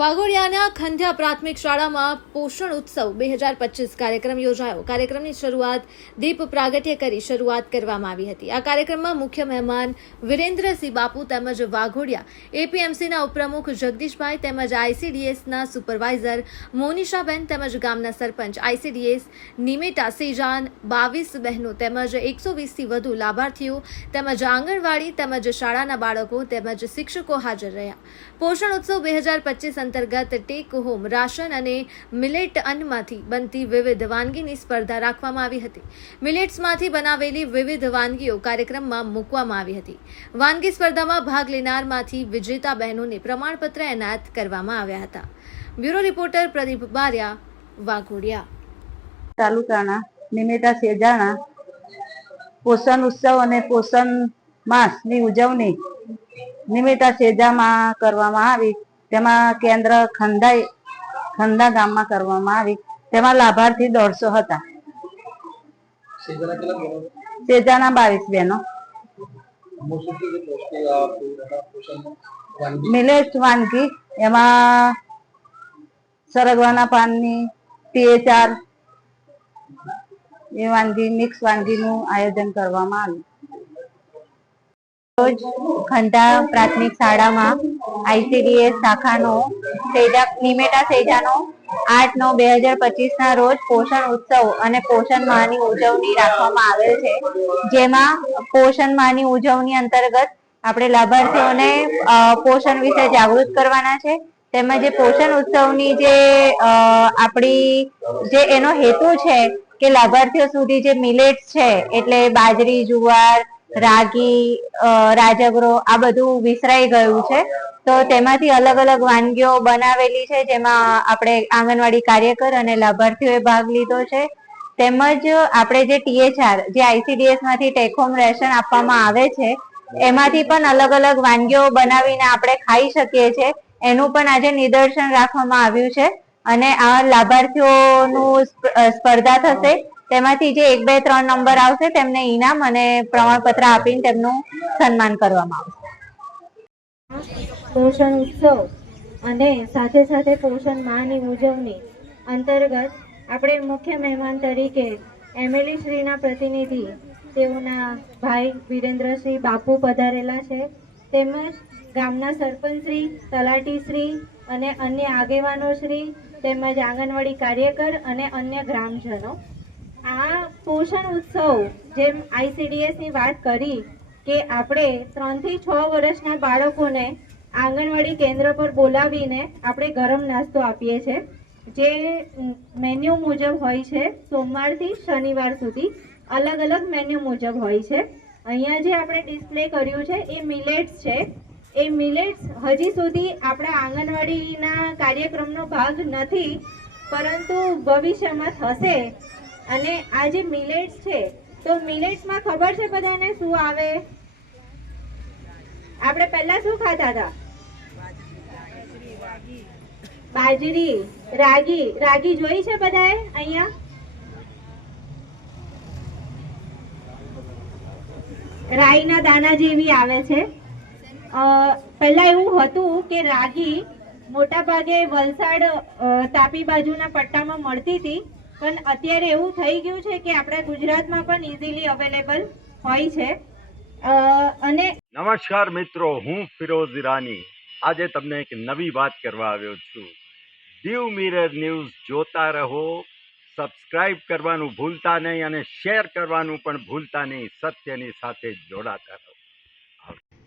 વાઘોડિયાના ખંધ્યા પ્રાથમિક શાળામાં પોષણ ઉત્સવ બે હજાર પચીસ કાર્યક્રમ યોજાયો. કાર્યક્રમની શરૂઆત દીપ પ્રાગટ્ય કરી શરૂઆત કરવામાં આવી હતી. આ કાર્યક્રમમાં મુખ્ય મહેમાન વિરેન્દ્રસિંહ બાપુ તેમજ વાઘોડિયા એપીએમસીના ઉપપ્રમુખ જગદીશભાઈ તેમજ આઈસીડીએસના સુપરવાઇઝર મોનિષાબેન તેમજ ગામના સરપંચ આઈસીડીએસ નિમેટા સેજાન બાવીસ બહેનો તેમજ એકસો વીસથી વધુ લાભાર્થીઓ તેમજ આંગણવાડી તેમજ શાળાના બાળકો તેમજ શિક્ષકો હાજર રહ્યા. પોષણ ઉત્સવ બે હજાર પચીસ અંતર્ગત ટેક હોમ, રાશન અને મિલેટ અન્નમાંથી બનતી વિવિધ વાનગીની સ્પર્ધા રાખવામાં આવી હતી. મિલેટ્સમાંથી બનાવેલી વિવિધ વાનગીઓ કાર્યક્રમમાં મૂકવામાં આવી હતી. વાનગી સ્પર્ધામાં ભાગ લેનારમાંથી વિજેતા બહેનોને પ્રમાણપત્ર એનાયત કરવામાં આવ્યા હતા. Bureau reporter Pradeep Baria, Waghodia. તાલુકાના નિમિતા સેજાણા પોષણ ઉત્સવ અને પોષણ માસની ઉજવણી નિમિતા સેજામાં કરવામાં આવી. તેમાં કેન્દ્ર ખંડાઈ, ખંડા ગામમાં કરવામાં આવી. તેમાં લાભાર્થી દોઢસો હતા. સેજાના બાવીસ બહેનો. મિલેટ વાનગી, એમાં સરગવાના પાનની, પીએચઆર, એ વાનગી, મિક્સ વાનગીનું આયોજન કરવામાં આવ્યું. રોજ ખંડા પ્રાથમિક શાળામાં આઈસીડીએસ શાખાનો સેજા, નિમેટા સેજાનો આઠ નવ બે હજાર પચીસ ના રોજ પોષણ ઉત્સવ અને પોષણ માહની ઉજવણી રાખવામાં આવેલ છે. જેમાં પોષણ માહની ઉજવણી અંતર્ગત આપણે લાભાર્થીઓને પોષણ વિશે જાગૃત કરવાના છે. તેમજ પોષણ ઉત્સવની જે આપણી જે એનો હેતુ છે કે લાભાર્થીઓ સુધી જે મિલેટ્સ છે, એટલે બાજરી, જુવાર રાગી રાજગરો આ બધું વિસરાઈ ગયું છે. તો તેમાંથી અલગ અલગ વાનગીઓ બનાવેલી છે, જેમાં આપણે આંગણવાડી કાર્યકર અને લાભાર્થીઓએ ભાગ લીધો છે. તેમજ આપણે જે ટીએચઆર, જે આઈસીડીએસમાંથી ટેક હોમ રેશન આપવામાં આવે છે, એમાંથી પણ અલગ અલગ વાનગીઓ બનાવીને આપણે ખાઈ શકીએ છીએ એનું પણ આજે નિદર્શન રાખવામાં આવ્યું છે. અને આ લાભાર્થીઓનું સ્પર્ધા થશે. તેમાંથી જે એક, બે, ત્રણ નંબર આવશે, તેમને ઇનામ અને પ્રમાણપત્ર આપીને તેમનું સન્માન કરવામાં આવશે. પોષણ ઉત્સવ અને સાથે સાથે પોષણ માહની ઉજવણી અંતર્ગત આપણે મુખ્ય મહેમાન તરીકે એમએલએ શ્રીના પ્રતિનિધિ, તેઓના ભાઈ વિરેન્દ્રસિંહ બાપુ પધારેલા છે. તેમજ ગામના સરપંચશ્રી તલાટીશ્રી અને અન્ય આગેવાનો શ્રી, તેમજ આંગણવાડી કાર્યકર અને અન્ય ગ્રામજનો. આ પોષણ ઉત્સવ જેમ આઈસીડીએસની વાત કરી કે આપણે ત્રણથી છ વર્ષના બાળકોને આંગણવાડી કેન્દ્ર પર બોલાવીને આપણે ગરમ નાસ્તો આપીએ છીએ જે મેન્યુ મુજબ હોય છે સોમવારથી શનિવાર સુધી. અલગ અલગ મેન્યુ મુજબ હોય છે. અહીંયા જે આપણે ડિસ્પ્લે કર્યું છે એ મિલેટ્સ છે. એ મિલેટ્સ હજી સુધી આપણા આંગણવાડીના કાર્યક્રમનો ભાગ નથી, પરંતુ ભવિષ્યમાં થશે અને આ જે મિલેટ્સ છે, તો મિલેટ્સમાં ખબર છે બધાને શું આવે? આપણે પહેલા શું ખાતા હતા? બાજરી, રાગી. રાગી જોઈ છે બધાએ અહીંયા? રાઈના દાના જેવી આવે છે. પહેલા એવું હતું કે રાગી મોટા ભાગે વલસાડ તાપી બાજુના પટ્ટામાં મળતી હતી. પણ અત્યારે એવું થઈ ગયું છે કે આપણા ગુજરાતમાં પણ ઇઝીલી અવેલેબલ હોય છે. અને નમસ્કાર મિત્રો, હું ફિરોઝ ઈરાની. આજે તમને એક નવી વાત કરવા આવ્યો છું. દીવ મિરર ન્યૂઝ જોતા રહો, સબસ્ક્રાઇબ કરવાનું ભૂલતા નહીં અને શેર કરવાનું પણ ભૂલતા નહીં, સત્યની સાથે જોડાતા રહો.